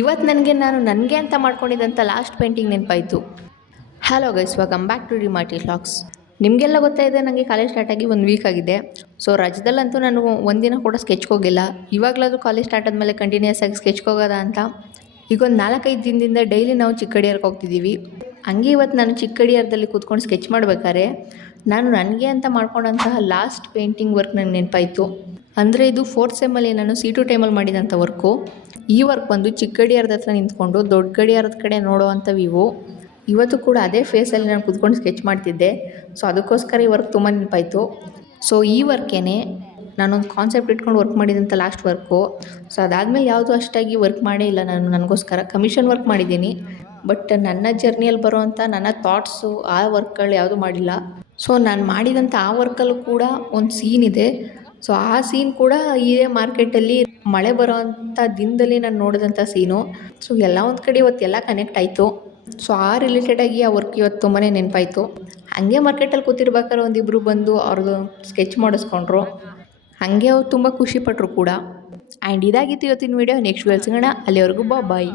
ಇವತ್ತು ನನಗೆ ಅಂತ ಮಾಡ್ಕೊಂಡಿದ್ದಂಥ ಲಾಸ್ಟ್ ಪೇಂಟಿಂಗ್ ನೆನಪಾಯಿತು. Hello guys, welcome back to Dimarti vlogs. ನಿಮಗೆಲ್ಲ ಗೊತ್ತಾಯಿದೆ, ನನಗೆ ಕಾಲೇಜ್ ಸ್ಟಾರ್ಟ್ ಆಗಿ 1 ವೀಕ್ ಆಗಿದೆ. ಸೊ ರಜದಲ್ಲಂತೂ ನಾನು ಒಂದಿನ ಕೂಡ ಸ್ಕೆಚ್ಗೆ ಹೋಗಿಲ್ಲ. ಇವಾಗಲಾದರೂ ಕಾಲೇಜ್ ಸ್ಟಾರ್ಟ್ ಆದಮೇಲೆ ಕಂಟಿನ್ಯೂಸ್ ಆಗಿ ಸ್ಕೆಚ್ಗೆ ಹೋಗೋದ ಅಂತ ಈಗ ಒಂದು 4-5 ದಿನದಿಂದ ಡೈಲಿ ನಾವು ಚಿಕ್ಕಡಿಯಾರ್ಗೆ ಹೋಗ್ತಿದ್ದೀವಿ. ಹಂಗೆ ಇವತ್ತು ನಾನು ಚಿಕ್ಕಡಿಯಾರದಲ್ಲಿ ಕೂತ್ಕೊಂಡು ಸ್ಕೆಚ್ ಮಾಡಬೇಕಾದ್ರೆ ನಾನು ನನಗೆ ಅಂತ ಮಾಡ್ಕೊಂಡಂತಹ ಲಾಸ್ಟ್ ಪೇಂಟಿಂಗ್ ವರ್ಕ್ ನನಗೆ ನೆನಪಾಯಿತು. ಅಂದರೆ ಇದು 4th ಸೆಮ್ಮಲ್ಲಿ ನಾನು C2 ಟೈಮಲ್ಲಿ ಮಾಡಿದಂಥ ವರ್ಕು. ಈ ವರ್ಕ್ ಬಂದು ಚಿಕ್ಕ ಗಡಿಯಾರದ ಹತ್ರ ನಿಂತ್ಕೊಂಡು ದೊಡ್ಡ ಗಡಿಯಾರದ ಕಡೆ ನೋಡೋವಂಥ ವ್ಯೂ. ಇವತ್ತು ಕೂಡ ಅದೇ ಫೇಸಲ್ಲಿ ನಾನು ಕೂತ್ಕೊಂಡು ಸ್ಕೆಚ್ ಮಾಡ್ತಿದ್ದೆ. ಸೊ ಅದಕ್ಕೋಸ್ಕರ ಈ ವರ್ಕ್ ತುಂಬ ನೆನಪಾಯಿತು. ಸೊ ಈ ವರ್ಕೇನೆ ನಾನೊಂದು ಕಾನ್ಸೆಪ್ಟ್ ಇಟ್ಕೊಂಡು ವರ್ಕ್ ಮಾಡಿದಂಥ ಲಾಸ್ಟ್ ವರ್ಕು. ಸೊ ಅದಾದಮೇಲೆ ಯಾವುದೂ ಅಷ್ಟಾಗಿ ವರ್ಕ್ ಮಾಡೇ ಇಲ್ಲ. ನಾನು ನನಗೋಸ್ಕರ ಕಮಿಷನ್ ವರ್ಕ್ ಮಾಡಿದ್ದೀನಿ, ಬಟ್ ನನ್ನ ಜರ್ನಿಯಲ್ಲಿ ಬರೋವಂಥ ನನ್ನ ಥಾಟ್ಸು ಆ ವರ್ಕ್ಗಳು ಯಾವುದೂ ಮಾಡಿಲ್ಲ. ಸೊ ನಾನು ಮಾಡಿದಂಥ ಆ ವರ್ಕಲ್ಲೂ ಕೂಡ ಒಂದು ಸೀನ್ ಇದೆ. ಸೊ ಆ ಸೀನ್ ಕೂಡ ಇದೇ ಮಾರ್ಕೆಟಲ್ಲಿ ಮಳೆ ಬರೋವಂಥ ದಿನದಲ್ಲಿ ನಾನು ನೋಡಿದಂಥ ಸೀನು. ಸೊ ಎಲ್ಲ ಒಂದು ಕಡೆ ಇವತ್ತೆಲ್ಲ ಕನೆಕ್ಟ್ ಆಯಿತು. ಸೊ ಆ ರಿಲೇಟೆಡಾಗಿ ಆ ವರ್ಕ್ ಇವತ್ತು ತುಂಬಾ ನೆನಪಾಯಿತು. ಹಾಗೆ ಮಾರ್ಕೆಟಲ್ಲಿ ಕೂತಿರ್ಬೇಕಾದ್ರೆ ಒಂದಿಬ್ಬರು ಬಂದು ಅವ್ರದ್ದು ಸ್ಕೆಚ್ ಮಾಡಿಸ್ಕೊಂಡ್ರು. ಹಾಗೆ ಅವ್ರು ತುಂಬ ಖುಷಿಪಟ್ಟರು ಕೂಡ. ಆ್ಯಂಡ್ ಇದಾಗಿತ್ತು ಇವತ್ತಿನ ವೀಡಿಯೋ. ನೆಕ್ಸ್ಟ್ ವಿಡಿಯೋ ಸಿಗೋಣ. ಅಲ್ಲಿವರೆಗೂ ಬಾಯ್.